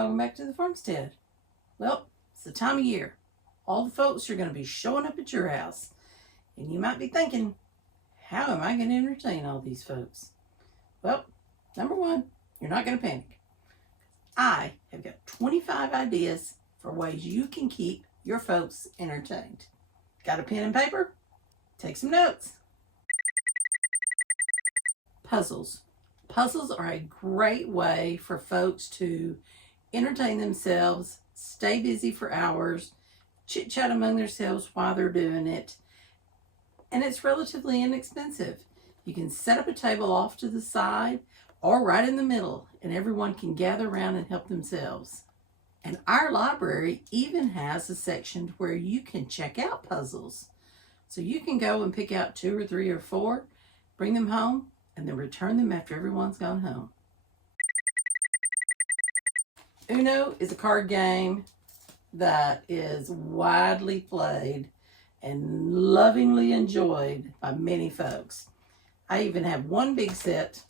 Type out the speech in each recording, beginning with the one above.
Welcome back to the farmstead. Well, it's the time of year. All the folks are going to be showing up at your house. And you might be thinking, how am I going to entertain all these folks? Well, number one, you're not going to panic. I have got 25 ideas for ways you can keep your folks entertained. Got a pen and paper? Take some notes. Puzzles. Puzzles are a great way for folks to entertain themselves, stay busy for hours, chit-chat among themselves while they're doing it, and it's relatively inexpensive. You can set up a table off to the side or right in the middle, and everyone can gather around and help themselves. And our library even has a section where you can check out puzzles. So you can go and pick out 2 or 3 or 4, bring them home, and then return them after everyone's gone home. Uno is a card game that is widely played and lovingly enjoyed by many folks. I even have one big set,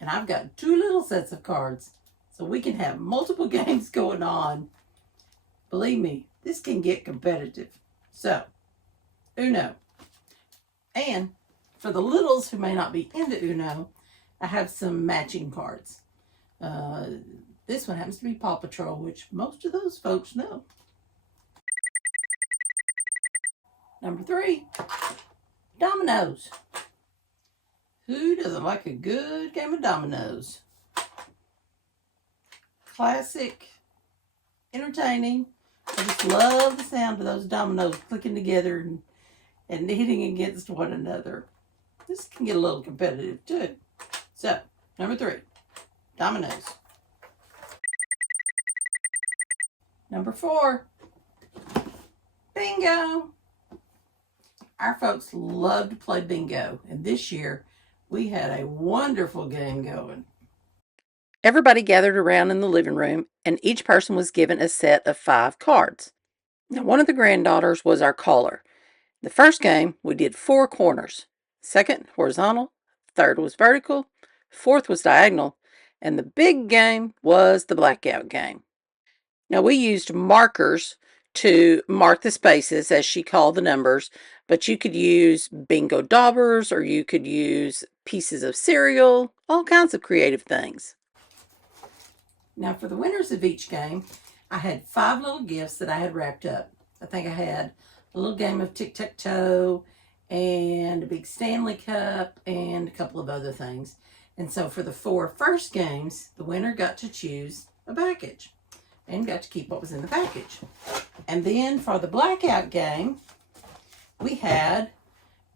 and I've got 2 little sets of cards, so we can have multiple games going on. Believe me, this can get competitive. So, Uno. And for the littles who may not be into Uno, I have some matching cards. This one happens to be Paw Patrol, which most of those folks know. Number 3, dominoes. Who doesn't like a good game of dominoes? Classic, entertaining. I just love the sound of those dominoes clicking together and hitting against one another. This can get a little competitive too. So, number 3, dominoes. Number 4, bingo. Our folks love to play bingo, and this year we had a wonderful game going. Everybody gathered around in the living room, and each person was given a set of 5 cards. Now, one of the granddaughters was our caller. The first game, we did 4 corners. Second, horizontal. Third was vertical. Fourth was diagonal. And the big game was the blackout game. Now, we used markers to mark the spaces, as she called the numbers, but you could use bingo daubers, or you could use pieces of cereal, all kinds of creative things. Now, for the winners of each game, I had 5 little gifts that I had wrapped up. I think I had a little game of tic-tac-toe and a big Stanley Cup and a couple of other things. And so for the 4 first games, the winner got to choose a package and got to keep what was in the package. And then for the blackout game, we had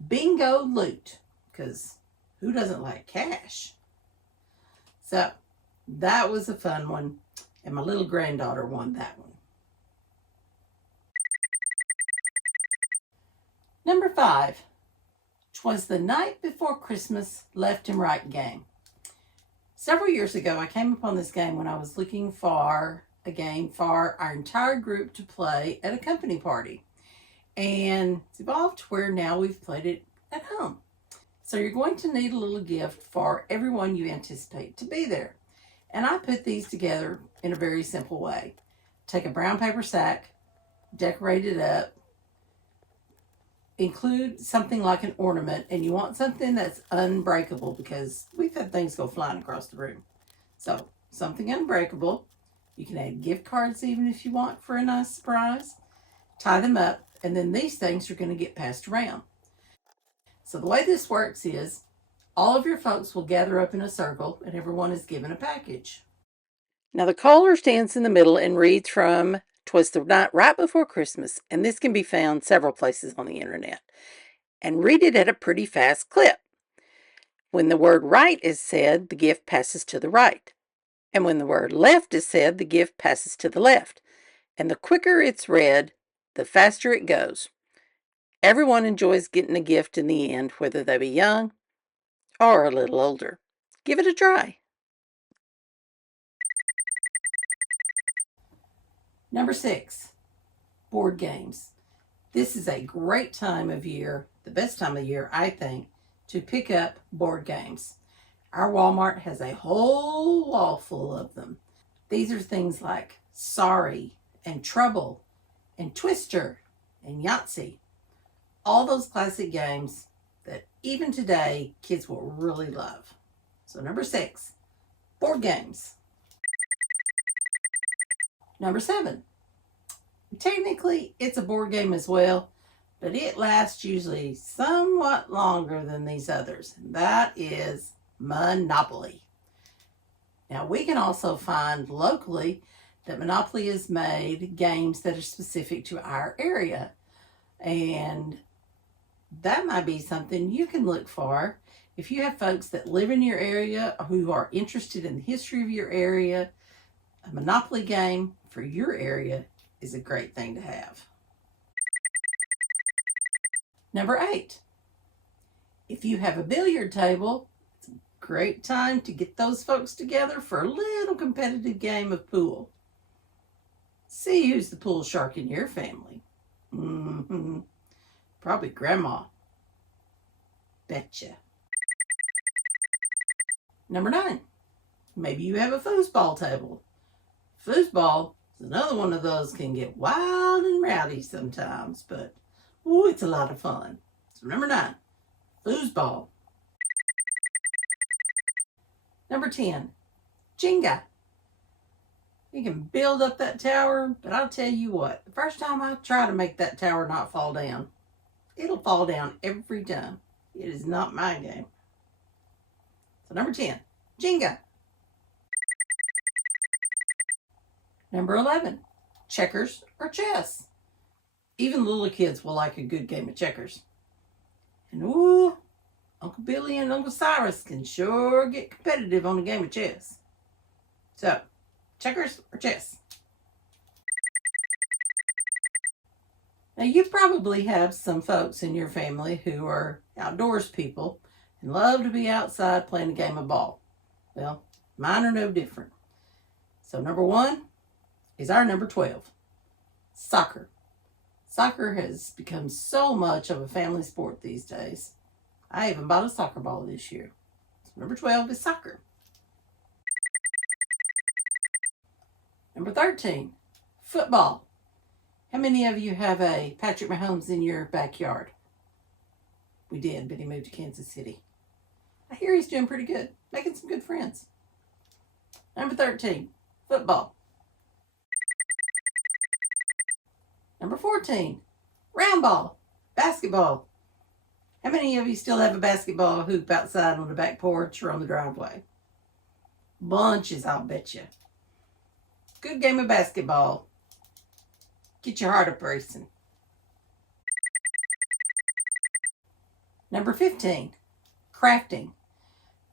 bingo loot, because who doesn't like cash? So that was a fun one, and my little granddaughter won that one. Number 5, 'Twas the Night Before Christmas Left and Right game. Several years ago, I came upon this game when I was looking for a game for our entire group to play at a company party. And it's evolved to where now we've played it at home. So you're going to need a little gift for everyone you anticipate to be there. And I put these together in a very simple way. Take a brown paper sack, decorate it up, include something like an ornament, and you want something that's unbreakable, because we've had things go flying across the room. So something unbreakable. You can add gift cards even if you want for a nice surprise. Tie them up, and then these things are going to get passed around. So the way this works is all of your folks will gather up in a circle, and everyone is given a package. Now the caller stands in the middle and reads from 'Twas the Night Right Before Christmas, and this can be found several places on the internet. And read it at a pretty fast clip. When the word right is said, the gift passes to the right. And when the word left is said, the gift passes to the left. And the quicker it's read, the faster it goes. Everyone enjoys getting a gift in the end, whether they be young or a little older. Give it a try. Number 6, board games. This is a great time of year, the best time of year, I think, to pick up board games. Our Walmart has a whole wall full of them. These are things like Sorry and Trouble and Twister and Yahtzee. All those classic games that even today kids will really love. So number 6, board games. Number 7, technically it's a board game as well, but it lasts usually somewhat longer than these others, and that is Monopoly. Now we can also find locally that Monopoly has made games that are specific to our area, and that might be something you can look for. If you have folks that live in your area who are interested in the history of your area, a Monopoly game for your area is a great thing to have. Number 8, if you have a billiard table, it's a great time to get those folks together for a little competitive game of pool. See who's the pool shark in your family. Probably Grandma. Betcha. Number 9, maybe you have a foosball table. Foosball is another one of those can get wild and rowdy sometimes, but ooh, it's a lot of fun. So number 9, foosball. Number 10, Jenga. You can build up that tower, but I'll tell you what, the first time I try to make that tower not fall down, it'll fall down every time. It is not my game. So number 10, Jenga. Number 11, checkers or chess. Even little kids will like a good game of checkers. And ooh, Uncle Billy and Uncle Cyrus can sure get competitive on a game of chess. So, checkers or chess? Now you probably have some folks in your family who are outdoors people and love to be outside playing a game of ball. Well, mine are no different. So number 1 is our number 12, soccer. Soccer has become so much of a family sport these days. I even bought a soccer ball this year. So number 12 is soccer. Number 13, football. How many of you have a Patrick Mahomes in your backyard? We did, but he moved to Kansas City. I hear he's doing pretty good, making some good friends. Number 13, football. Number 14, round ball, basketball. How many of you still have a basketball hoop outside on the back porch or on the driveway? Bunches, I'll bet you. Good game of basketball. Get your heart up racing. Number 15, crafting.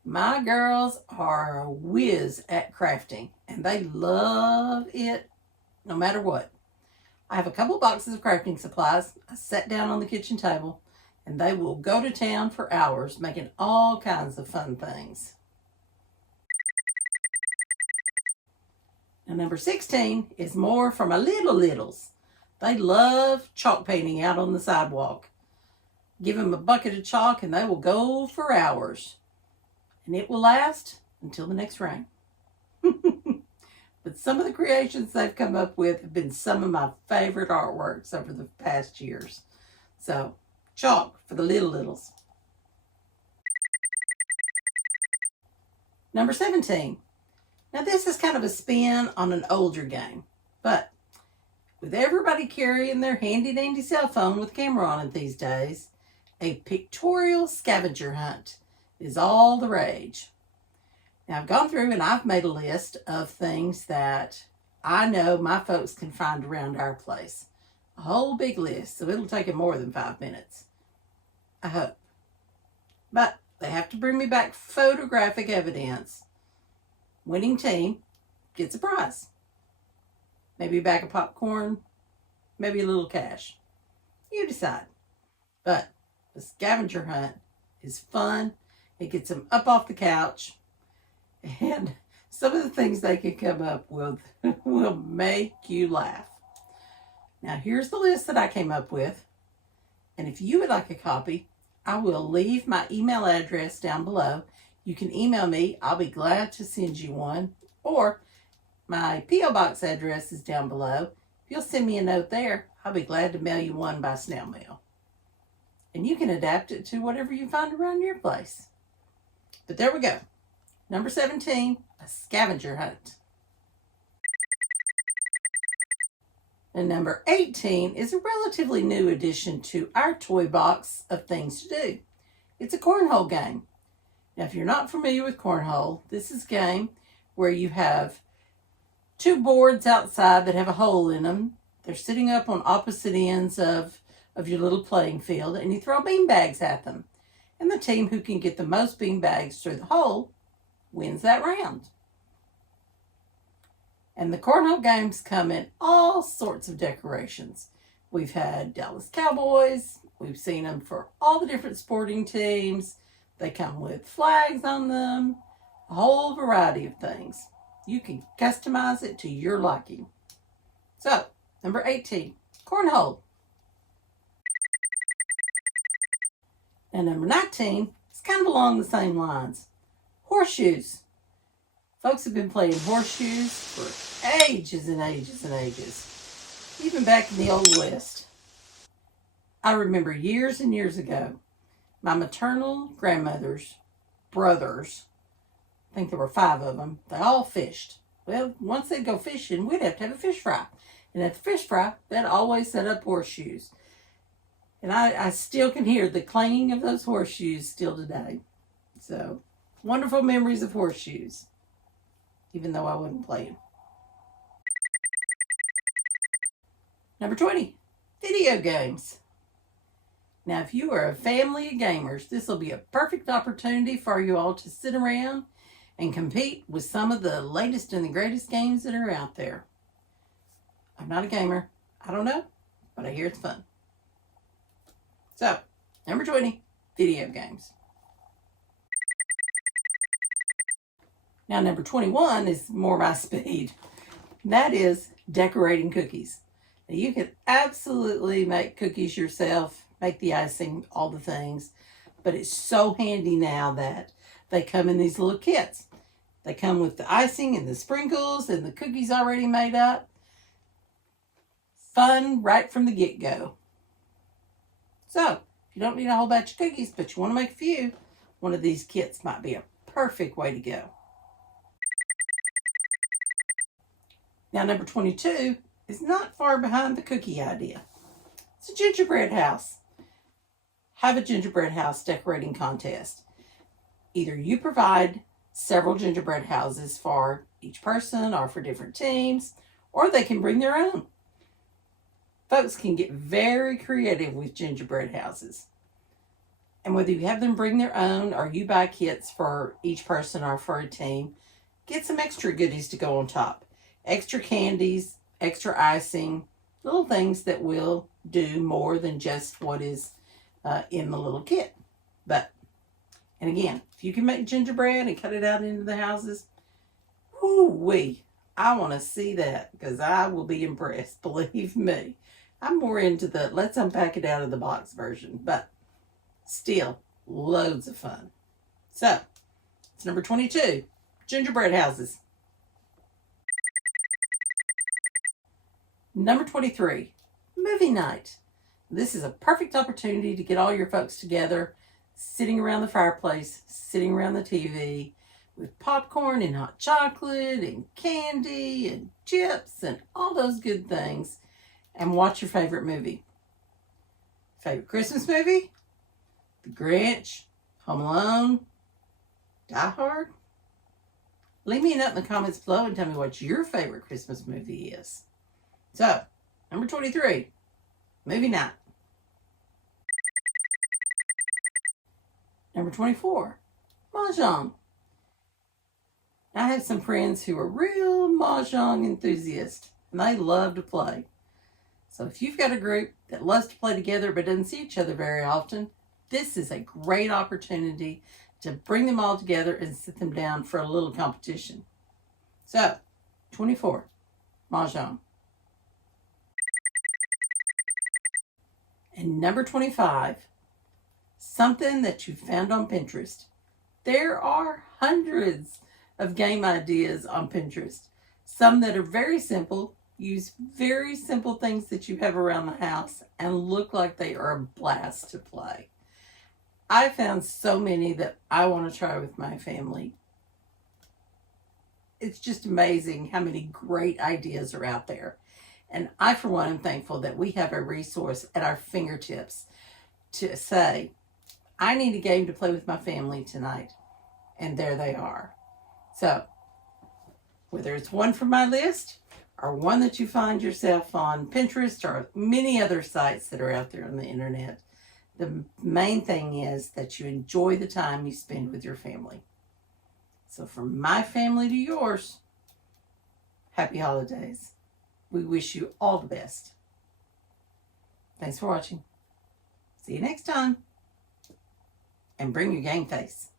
My girls are a whiz at crafting, and they love it no matter what. I have a couple boxes of crafting supplies. I sat down on the kitchen table, and they will go to town for hours making all kinds of fun things. Now, number 16 is more for my little littles. They love chalk painting out on the sidewalk. Give them a bucket of chalk and they will go for hours. And it will last until the next rain. But some of the creations they've come up with have been some of my favorite artworks over the past years. So, chalk for the little littles. Number 17. Now this is kind of a spin on an older game, but with everybody carrying their handy dandy cell phone with a camera on it these days, a pictorial scavenger hunt is all the rage. Now I've gone through and I've made a list of things that I know my folks can find around our place. A whole big list, so it'll take them more than 5 minutes. I hope. But they have to bring me back photographic evidence. Winning team gets a prize. Maybe a bag of popcorn, maybe a little cash. You decide. But the scavenger hunt is fun. It gets them up off the couch. And some of the things they can come up with will make you laugh. Now here's the list that I came up with. And if you would like a copy, I will leave my email address down below. You can email me. I'll be glad to send you one. Or My P.O. Box address is down below. If you'll send me a note there, I'll be glad to mail you one by snail mail. And you can adapt it to whatever you find around your place. But there we go. Number 17, a scavenger hunt. And number 18 is a relatively new addition to our toy box of things to do. It's a cornhole game. Now, if you're not familiar with cornhole, this is a game where you have two boards outside that have a hole in them. They're sitting up on opposite ends of your little playing field, and you throw bean bags at them. And the team who can get the most bean bags through the hole wins that round. And the cornhole games come in all sorts of decorations. We've had Dallas Cowboys. We've seen them for all the different sporting teams. They come with flags on them, a whole variety of things. You can customize it to your liking. So, number 18, cornhole. And number 19 is kind of along the same lines. Horseshoes. Folks have been playing horseshoes for ages and ages and ages. Even back in the Old West. I remember years and years ago, my maternal grandmother's brothers, I think there were 5 of them, they all fished. Well, once they'd go fishing, we'd have to have a fish fry. And at the fish fry, they'd always set up horseshoes. And I still can hear the clanging of those horseshoes still today. So, wonderful memories of horseshoes, even though I wasn't playing. Number 20, video games. Now, if you are a family of gamers, this will be a perfect opportunity for you all to sit around and compete with some of the latest and the greatest games that are out there. I'm not a gamer. I don't know, but I hear it's fun. So, number 20, video games. Now, number 21 is more my speed. That is decorating cookies. Now, you can absolutely make cookies yourself, make the icing, all the things, but it's so handy now that they come in these little kits. They come with the icing and the sprinkles and the cookies already made up. Fun right from the get-go. So, if you don't need a whole batch of cookies, but you want to make a few, one of these kits might be a perfect way to go. Now, number 22 is not far behind the cookie idea. It's a gingerbread house. Have a gingerbread house decorating contest. Either you provide several gingerbread houses for each person or for different teams, or they can bring their own. Folks can get very creative with gingerbread houses. And whether you have them bring their own or you buy kits for each person or for a team, get some extra goodies to go on top. Extra candies, extra icing, little things that will do more than just what is in the little kit. And again, if you can make gingerbread and cut it out into the houses, whoo-wee, I want to see that because I will be impressed, believe me. I'm more into the let's unpack it out of the box version, but still loads of fun. So, it's number 22, gingerbread houses. Number 23, movie night. This is a perfect opportunity to get all your folks together, sitting around the fireplace, sitting around the TV, with popcorn and hot chocolate and candy and chips and all those good things, and watch your favorite movie. Favorite Christmas movie? The Grinch, Home Alone, Die Hard? Leave me a note in the comments below and tell me what your favorite Christmas movie is. So, number 23, movie night. Number 24, Mahjong. I have some friends who are real Mahjong enthusiasts, and they love to play. So if you've got a group that loves to play together but doesn't see each other very often, this is a great opportunity to bring them all together and sit them down for a little competition. So, 24, Mahjong. And number 25, something that you found on Pinterest. There are hundreds of game ideas on Pinterest. Some that are very simple, use very simple things that you have around the house and look like they are a blast to play. I found so many that I want to try with my family. It's just amazing how many great ideas are out there. And I, for one, am thankful that we have a resource at our fingertips to say, I need a game to play with my family tonight. And there they are. So, whether it's one from my list or one that you find yourself on Pinterest or many other sites that are out there on the internet, the main thing is that you enjoy the time you spend with your family. So from my family to yours, happy holidays. We wish you all the best. Thanks for watching. See you next time. And bring your game face.